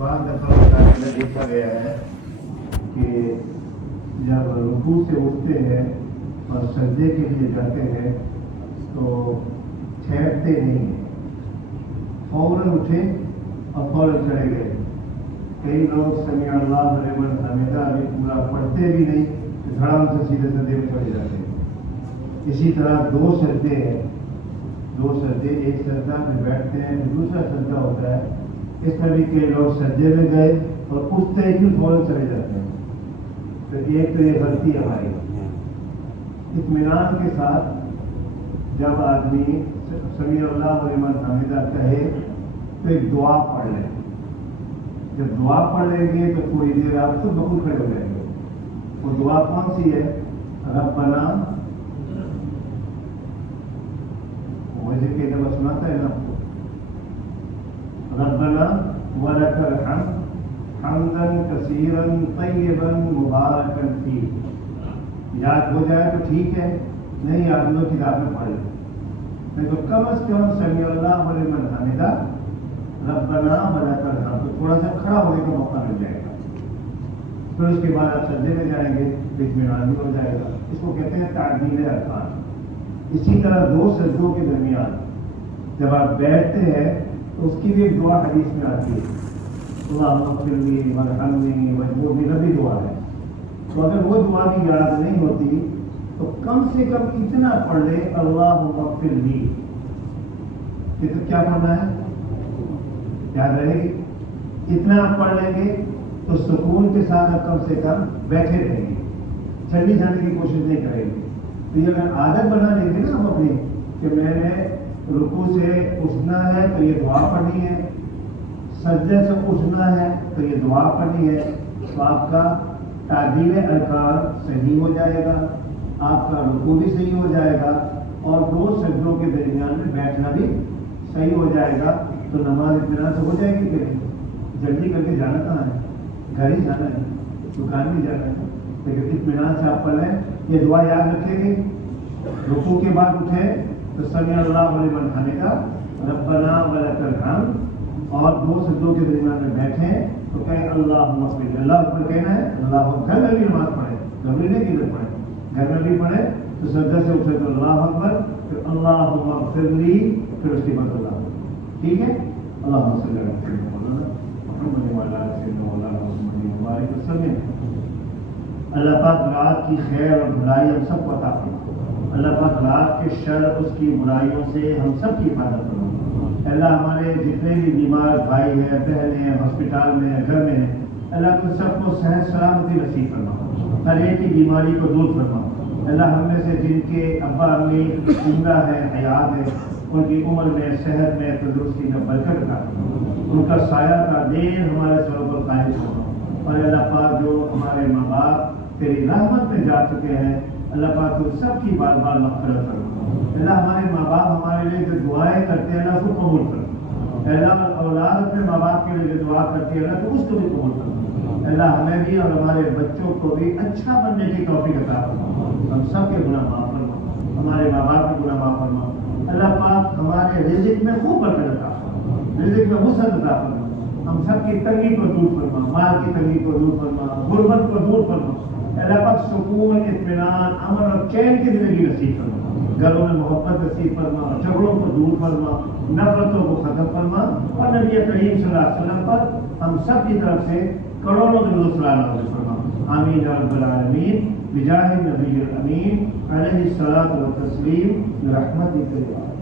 بعض دفعہ میں دیکھا گیا ہے کہ جب رکوع سے اٹھتے ہیں اور سجدے کے لیے جاتے ہیں تو ٹھہرتے نہیں ہیں، فوراً اٹھے اور فوراً چلے گئے۔ کئی لوگ سمیع اللہ لمن حمدہ ابھی پورا پڑھتے بھی نہیں، دھڑام سے سیدھے سجدے میں چلے جاتے ہیں۔ اسی طرح دو سجدے ہیں، دو سجدے، ایک سجدہ میں بیٹھتے ہیں، دوسرا سجدہ ہوتا ہے۔ اس طرح بھی کئی لوگ سجدے میں گئے اور اٹھتے ہی فوراً چلے جاتے ہیں۔ تو ایک تو یہ غلطی ہماری، اطمینان کے ساتھ جب آدمی سمیع اللہ لمن حمدہ کہے تو ایک دعا پڑھ لیں۔ جب دعا پڑھ لیں گے تو تھوڑی دیر آپ خود بخود کھڑے ہو جائیں گے۔ وہ دعا کون سی ہے؟ ربنا، مجھے کہ جب سناتا ہے نا آپ کو، ربنا ولک الحمد حمدا کثیرا طیبا مبارکا فیہ۔ یاد ہو جائے تو ٹھیک ہے، نہیں یاد ہو کتاب میں پڑھ لیں، نہیں تو کم از کم سمیع اللہ لمن حمدہ ربنا ولک الحمد، تو تھوڑا سا کھڑا ہونے کا موقع مل جائے گا۔ پھر اس کے بعد آپ سجدے میں جائیں گے، اطمینان بھی ہو جائے گا۔ اس کو کہتے ہیں تعدیل ارکان۔ اسی طرح دو سجدوں کے درمیان جب آپ بیٹھتے ہیں تو اس کی بھی ایک دعا حدیث میں آتی ہے، اللہم اغفر لی وارحمنی، وہ بھی نبی دعا ہے۔ تو اگر وہ دعا بھی یاد نہیں ہوتی تو کم سے کم اتنا پڑھ لے، اللہم اغفر لی۔ یہ تو کیا پڑھنا ہے؟ یاد رہے گی؟ اتنا آپ پڑھ لیں گے تو سکون کے ساتھ آپ کم سے کم بیٹھے رہیں گے، چلنے جانے کی کوشش نہیں کریں گے۔ تو یہ اگر عادت بنا لیں گے نا ہم اپنی کہ میں نے رکوع سے اٹھنا ہے تو یہ دعا پڑھنی ہے، سجدے سے اٹھنا ہے تو یہ دعا پڑھنی ہے، تو آپ کا تعدیل ارکان صحیح ہو جائے گا، آپ کا رکوع بھی صحیح ہو جائے گا، اور دو سجدوں کے درمیان میں بیٹھنا بھی صحیح ہو جائے گا۔ تو نماز اطمینان سے ہو جائے گی کہ نہیں؟ جلدی کر کے جانا کہاں ہے؟ گھر ہی جانا ہے، دکان بھی جانا ہے، لیکن اطمینان سے آپ پڑھ لیں۔ یہ دعا یاد رکھیں گے، رکوع کے بعد اٹھے تو سمیع اللہ لمن حمدہ ربنا ولک الحمد، اور دو سجدوں کے درمیان میں بیٹھیں تو کہیں اللہم اغفر لی۔ اللہ اکبر کہنا ہے، اللہ گھر میں بھی نماز پڑھے، گھر میں نہیں کدھر پڑھے، گھر میں بھی پڑھے تو سجدے سے اٹھے تو اللہ اکبر، پھر اللہم اغفر لی، پھر اس کے بعد اللہ اکبر۔ ٹھیک ہے؟ اللہم صلی علی سیدنا محمد وعلی آلہ سیدنا مولانا محمد وبارک وسلم۔ اللہ پاک رات کی خیر اور بھلائی ہم سب کو عطا فرمائے۔ اللہ پاک رات کے شر، اس کی برائیوں سے ہم سب کی حفاظت فرمائے۔ اللہ ہمارے جتنے بھی بیمار بھائی ہیں، بہنیں ہیں، ہاسپٹل میں ہیں، گھر میں ہیں، اللہ کو سب کو صحت سلامتی نصیب فرما، ہر ایک کی بیماری کو دور فرما۔ اللہ ہم میں سے جن کے ابا امی زندہ ہیں، حیات ہیں، ان کی عمر میں، صحت میں، تندرستی میں برکت کا، ان کا سایہ کا دیر ہمارے سروں پر قائم ہو۔ اور اللہ پاک جو ہمارے ماں باپ تیری رحمت میں جا چکے ہیں، اللہ پاک تو سب کی بار بار مغفرت کرو۔ اللہ ہمارے ماں باپ ہمارے لیے جو دعائیں کرتے ہیں، اللہ اس کو قبول کرو۔ اللہ اولاد اپنے ماں باپ کے لیے جو دعا کرتی ہے، اللہ تو اس کو بھی قبول کرو۔ اللہ ہمیں بھی اور ہمارے بچوں کو بھی اچھا بننے کی توفیق عطا فرما۔ ہم سب کے گناہ معاف فرما، ہمارے ماں باپ کے گناہ معاف فرما۔ اللہ پاک ہمارے رزق میں خوب برکت عطا فرما، رزق میں وسعت عطا فرما۔ ہم سب کی تنگی کو دور فرما، مال کی تنگی کو دور فرما، غربت کو دور فرما۔ اللہ پاک سکون، اطمینان، امن اور چین کی زندگی نصیب فرما، گھروں میں محبت نصیب فرما، جھگڑوں کو دور فرما، نفرتوں کو ختم فرما، اور نبی کریم صلی اللہ علیہ وسلم پر ہم سب کی طرف سے کروڑوں درود سلام نازل فرما۔ آمین یا رب العالمین، بجاہ نبی الامین علیہ الصلاۃ والتسلیم برحمتک یا